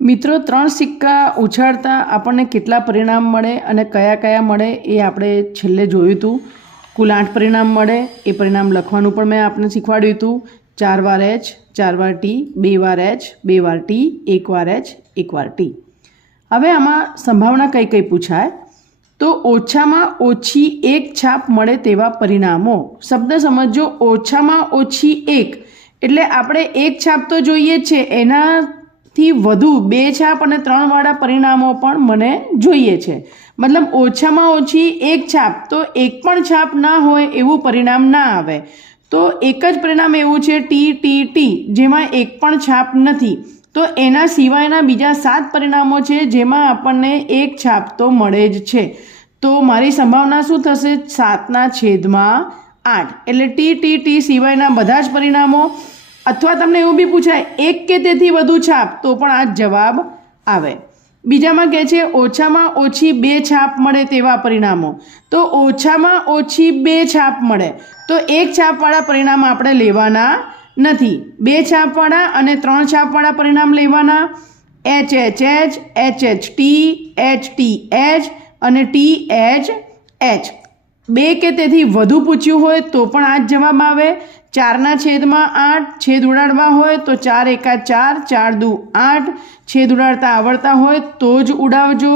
મિત્રો, 3 સિક્કા ઉછાળતા આપણને કેટલા પરિણામ મળે અને કયા કયા મળે એ આપણે છેલ્લે જોયું હતું. કુલ 8 પરિણામ મળે. એ પરિણામ લખવાનું પણ મેં આપને શીખવાડ્યું હતું. 4 વાર H, 4 વાર T, 2 વાર H, 2 વાર T, 1 વાર H, 1 વાર T. હવે આમાં સંભાવના કઈ કઈ પૂછાય તો ઓછામાં ઓછી એક છાપ મળે તેવા પરિણામો. શબ્દ સમજો, ઓછામાં ઓછી એક એટલે આપણે એક છાપ તો જોઈએ જ છે, એનાથી વધુ 2 છાપ અને 3 વાળા પરિણામો પણ મને જોઈએ છે. મતલબ ઓછામાં ઓછી એક છાપ, તો એક પણ છાપ ના હોય એવું પરિણામ ના આવે. તો એક જ પરિણામ એવું છે ટી ટી ટી, જેમાં એક પણ છાપ નથી. તો એના સિવાયના બીજા 7 પરિણામો છે જેમાં આપણને એક છાપ તો મળે જ છે. તો મારી સંભાવના શું થશે? 7/8. એટલે ટી ટી ટી સિવાયના બધા જ પરિણામો. અથવા તમને એવું બી પૂછાય એક કે તેથી વધુ છાપ, તો પણ આ જવાબ આવે. બીજામાં કહે છે ઓછામાં ઓછી 2 છાપ મળે તેવા પરિણામો. તો ઓછામાં ઓછી 2 છાપ મળે તો એક છાપવાળા પરિણામ આપણે લેવાના નથી. 2 છાપવાળા અને 3 છાપવાળા પરિણામ લેવાના. H H H, H H T, H T H અને T H H. 2 કે તેથી વધુ પૂછ્યું હોય તો પણ આ જ જવાબ આવે. 4/8 છેદ ઉડાડવા હોય તો 4 એકા 4, 4 દુ 8. છેદ ઉડાડતા આવડતા હોય તો જ ઉડાવજો.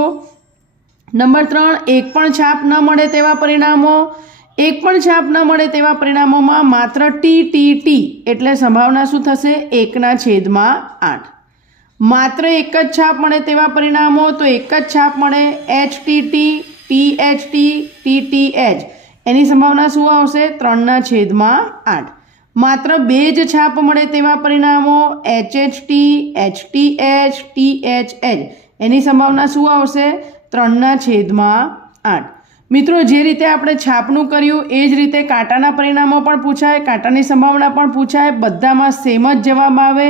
નંબર 3, એક પણ છાપ ન મળે તેવા પરિણામો. એક પણ છાપ ન મળે તેવા પરિણામોમાં માત્ર ટી ટી ટી એટલે સંભાવના શું થશે? 1/8. માત્ર એક જ છાપ મળે તેવા પરિણામો, તો એક જ છાપ મળે. H T T, T H T, T T H. એની સંભાવના શું આવશે? 3/8. માત્ર 2 જ છાપ મળે તેવા પરિણામો. H H T, H T H, T H H. એની સંભાવના શું આવશે? 3/8. મિત્રો, જે રીતે આપણે છાપનું કર્યું એ જ રીતે કાંટાના પરિણામો પણ પૂછાય, કાંટાની સંભાવના પણ પૂછાય. બધામાં સેમ જ જવાબ આવે.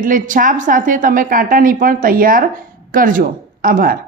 એટલે છાપ સાથે તમે કાંટાની પણ તૈયાર કરજો. આભાર.